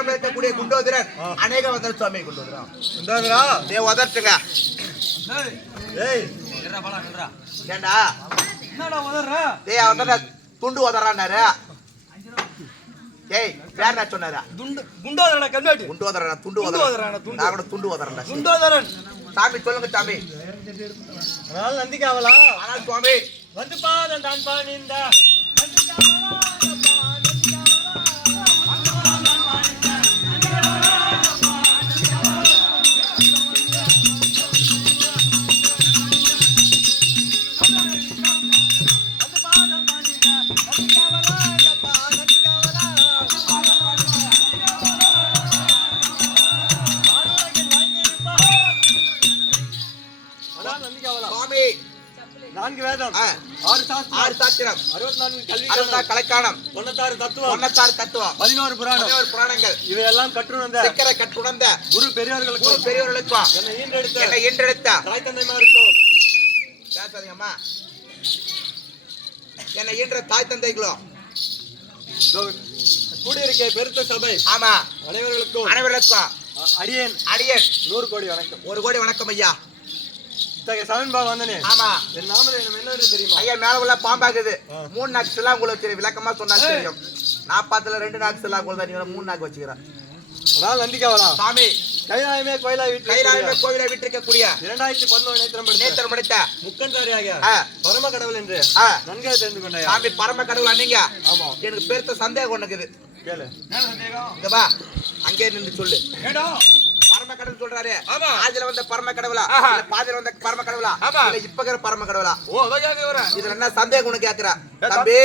தலைவராக இருக்கக்கூடிய குண்டோதரன் அநேக வந்தார் சுவாமி. குண்டோதரா நீ உதட்டுங்க. ஏண்டா டேய் அவன் துண்டு உதறான்னாரு. ஏய் பேர் என்ன சொன்னாரா? குண்டோதரனா கண்ணாடி குண்டோதரனா துண்டு உதறானா? நான் கூட துண்டு உதறேன்டா. குண்டோதரன் சாமி சொல்லுங்க சாமி. அதனால நந்திக்காவலா ஆனால் சுவாமி வந்து பாதம் தான் பாணிந்த நான்கு வேதம், ஆறு சாஸ்திரம், 64 கலைக்கானம், 96 தத்துவம், 11 புராணங்கள் இவையெல்லாம் கற்றுணர்ந்த குரு பெரியவர்களுக்கும் என்னை ஈன்றெடுத்த தாய் தந்தைமாருக்கும் பேசாதீங்கம்மா. என்னை ஈன்ற தாய் தந்தைகளும் கூடியிருக்க பெருத்த சபை ஆமா அனைவர்களுக்கும் அடியேன் 100 கோடி வணக்கம். 1 கோடி வணக்கம் ஐயா. ஆமா என் நாம என்ன தெரியுமா ஐயா? மேல உள்ள பாம்பாக்குது 3 நாக்கு சிலா உங்களுக்கு தெரியும். விளக்கமா சொன்னா தெரியும். நான் பார்த்தல 2 நாக்கு சிலா கூட நீங்க 3 நாக்கு வச்சுக்கிறேன். அதான் நந்திக்காவலா சாமி கைலாயமே கோயிலை விட்டிருக்க கூடிய 2011 நேத்திரம் படைத்த முக்கன்தாரியாக பரம கடவுள் என்று நன்கு தெரிந்து கொண்டேன். சாமி பரம கடவுள் அண்ணீங்க. ஆமா எனக்கு பெருத்த சந்தேகம் ஒண்ணுக்குது. கேளு என்ன சந்தேகம்? இங்க வா அங்கே நின்று சொல்லு. ஏடா பரம கடவுள் சொல்றாரு. ஆதில வந்த பரம கடவுளா இல்ல பாதில வந்த பரம கடவுளா இல்ல இப்பகிற பரம கடவுளா? ஓ அத கேக்குறா. இதுல என்ன சந்தேகம் உனக்கு கேக்குறா? தம்பி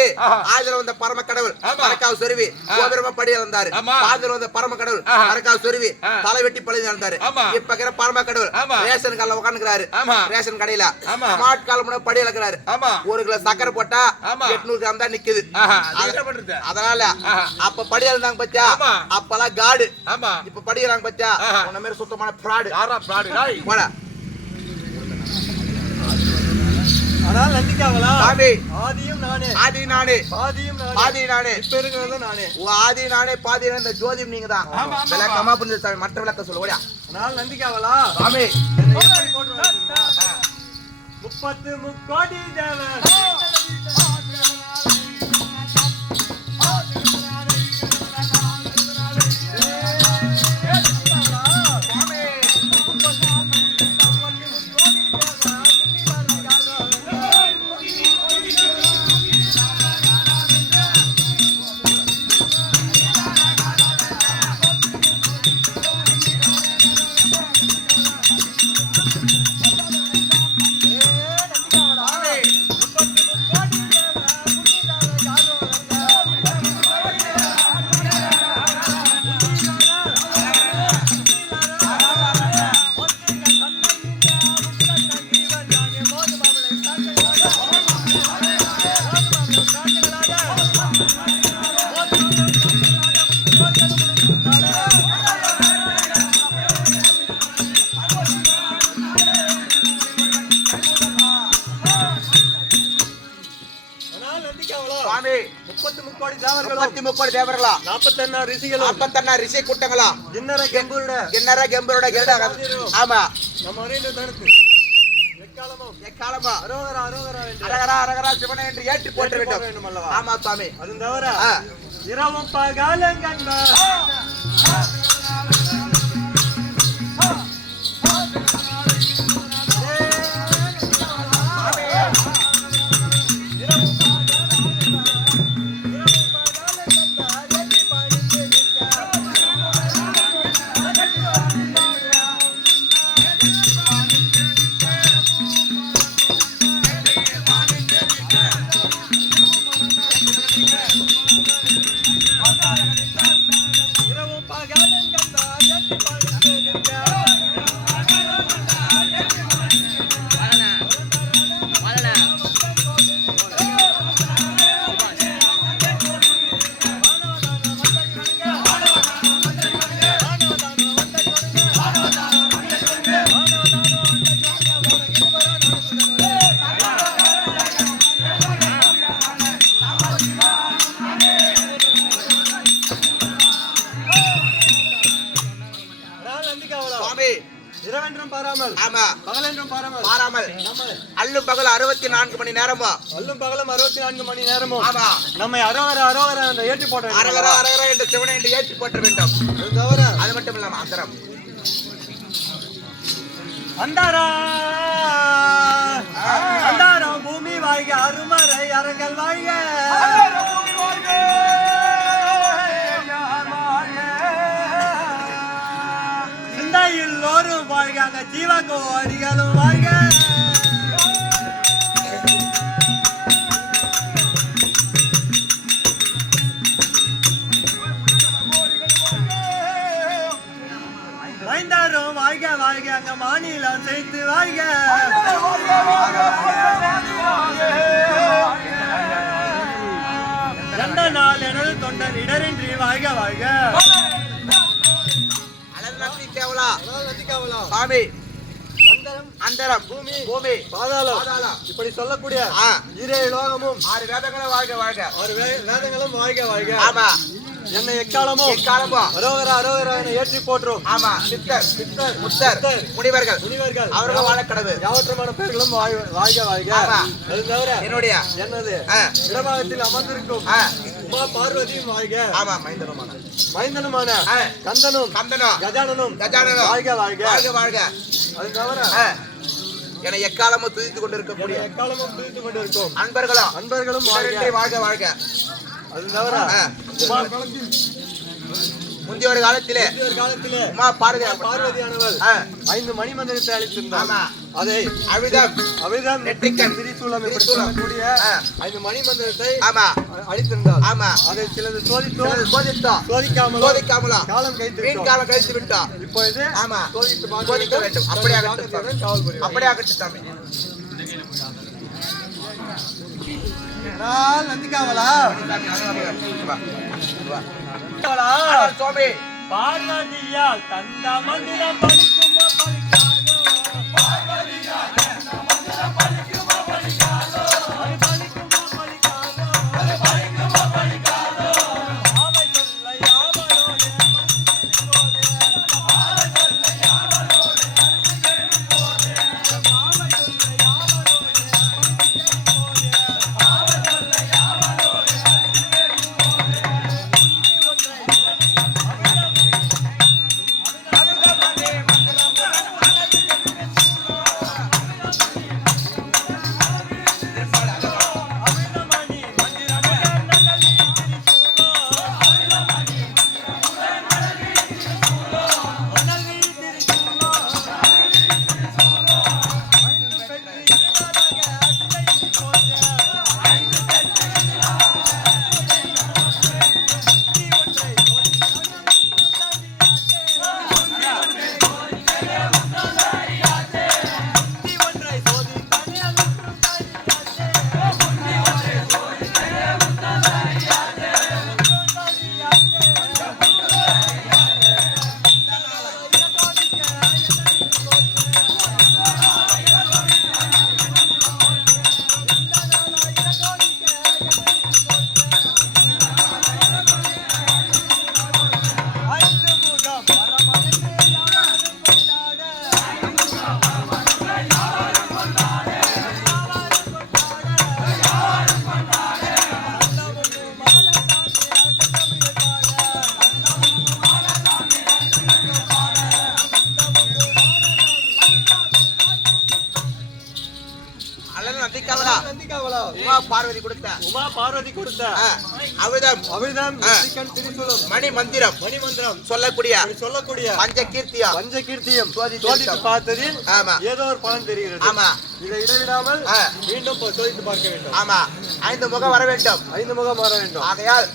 ஆதில வந்த பரம கடவுள் மரக்காவு சொருவி கோபுரமா படியில இருந்தாரு. பாதில வந்த பரம கடவுள் மரக்காவு சொருவி தலை வெட்டி பழிஞ்சு இருந்தாரு. இப்பகிற பரம கடவுள் ரேஷன் கடையில உட்கார்ந்துக்கிறாரு. ரேஷன் கடையில ஸ்மார்ட் கால் முன்ன படியில இருக்கிறாரு. 1 கிலோ சக்கரை போட்டா 800 கிராம் தான் நிக்குது. அதனால அப்ப படியில இருந்தாங்க பத்தியா அப்பெல்லாம் காடு. இப்ப படிக்கிறாங்க பத்தியா உன்ன மாதிரி சுத்தமான ஃப்ராட். யாரா ஃப்ராட்? டேய் போடா. ஆனால் நந்திக்காவலா சாமி ஆதியும் நானே பாதியும் நானே இப்ப இருக்கிறது நானே. ஓ ஆதி நானே பாதி நானே. இந்த ஜோதியும் நீங்க தான். விளக்கமா புரிஞ்சு சாமி. மற்ற விளக்க சொல்ல ஓடியா. ஆனால் நந்திக்காவலா சாமி என்னை எப்படி போடுறீங்க? 30 முக்கோடி தேவன் தேவர்களா 41 ரிஷி கூட்டங்களா கிண்ணற கெம்பரோட ஆமா நம்ம எக்காலமா அரகரா சிவனை என்று ஏற்றி போற்ற வேண்டும் அல்லவா? ஆமா சுவாமி. அது தவிர இரவும் பகலும் கண்பா இரவும் பகலும் ஆமா பகலென்றும் பாராமல் அல்லும் பகல் 64 மணி நேரமும் அல்லும் பகலும் 64 மணி நேரமும் ஆமா நம்மை அரோகர என்று ஏற்றி போட்ட வேண்டும். அரகர என்று சிவனை என்று ஏற்றி போற்ற வேண்டும். அது தவிர அது மட்டும் இல்லாம அந்தரம் அந்தாரம் பூமி வாழ்க அருமறை அரங்கல் வாழ்க சிந்தையில் ஓரும் வாழ்க அந்த ஜீவகோடிகளும் வாழ்க மைந்தாரும் வாழ்க வாழ்க அங்க மாநிலம் செய்து வாழ்க எந்த நாள் எனது தொண்டன் இடரின்றி வாழ்க வாழ்க சாமி அந்தரம் பூமி பாதாளம் இப்படி சொல்லக்கூடிய 7 லோகமும் 6 வேதங்களும் வாழ்க 6 வேதங்களும் வாழ்க ஆமா என்னை எக்காலமும் அரோகர என ஏற்றி போற்றும் ஆமா சித்தர் முத்தர் முனிவர்கள் அவர்கள் வாழக்கடவு யாவற்றமான பேர்களும் வாழ்க ஆமா அது தவிர என்னுடைய என்னது இடபாகத்தில் அமர்ந்திருக்கும் உமா பார்வதியும் வாழ்க ஆமா மைந்தனுமான கந்தனும் கஜானனும் வாழ்க அது தவிர என எக்காலமும் துதித்துக் கொண்டிருக்கக்கூடிய அன்பர்களும் வாழ்க அது தவிர முந்தைய ஒரு காலத்திலே உமா பார்வதியானவள் 5 மணி மந்திரத்தை அளித்திருந்தார். அதை அவிதம் நெற்றிக்கண் திரிசூலம் என்று சொல்லக்கூடிய 5 மணி மந்திரத்தை அளித்திருந்தார். அதை சிலது சோதிக்காமலோ காலம் கழித்து விட்டோம். இப்பொழுது சோதிக்க வேண்டும். அப்படியாகட்டும் சாமி. நந்திக்காவலா சுவாமி பார்வதியால் தந்த மந்திரம் பலிக்குமா பலிக்காதோ அவை சொல்ல யாவரோடு உமா பார்வதி கொடுத்த அவிதம் திரிசூலம் மணி மந்திரம் சொல்லக்கூடிய பஞ்ச கீர்த்தியம் சோதித்து பார்த்ததில் ஏதோ ஒரு பலன் தெரிகிறது. ஆமா இதை இடைவிடாமல் மீண்டும் சோதித்து பார்க்க வேண்டும். ஆமா 5 முகம் வர வேண்டும். ஆகையால்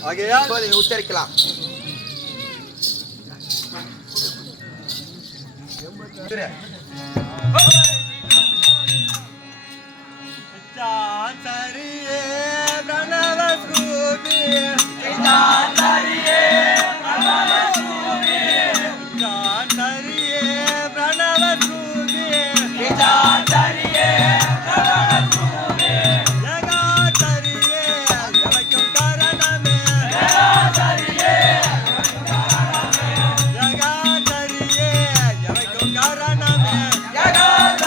உச்சரிக்கலாம். சரியே பிரணவ ஸ்ரூபி Yaga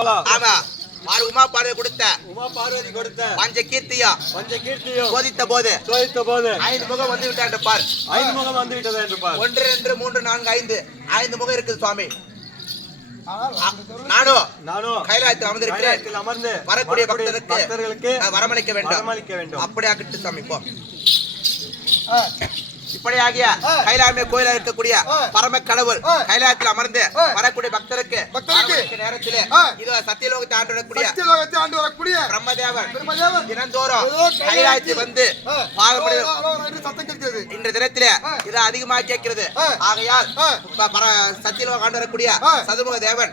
ஆமா மாறு உமா பார்வை கொடுத்த உமா பார்வதி கொடுத்த பஞ்ச கீர்த்தியா பஞ்ச கீர்த்தியும் சோதித்த போது சோதித்த போது 5 முகம் வந்து விட்டான் பார். 5 முகம் வந்து விட்டது என்று பார். 1 2 3 4 5 முகம் இருக்குது சுவாமி. நானும் கைலாயத்தில் அமர்ந்திருக்கிறேன். அமர்ந்து வரக்கூடிய பக்தர்களுக்கு வரமளிக்க வரமளிக்க வேண்டும். அப்படியே ஆக்கிட்டு சாமி போ. இப்படியாகிய கைலாயமே கோயிலா இருக்கக்கூடிய பரம கடவுள் கைலாயத்தில் அமர்ந்து வரக்கூடிய பக்தருக்கு நேரத்திலே இது சத்தியலோகத்தை ஆண்டு வரக்கூடிய பிரம்மதேவன் தினந்தோறும் கைலாயத்தில் வந்து இன்று தினத்திலே இது அதிகமாக கேட்கிறது. ஆகையால் சத்தியலோகம் ஆண்டு வரக்கூடிய சதுமுக தேவன்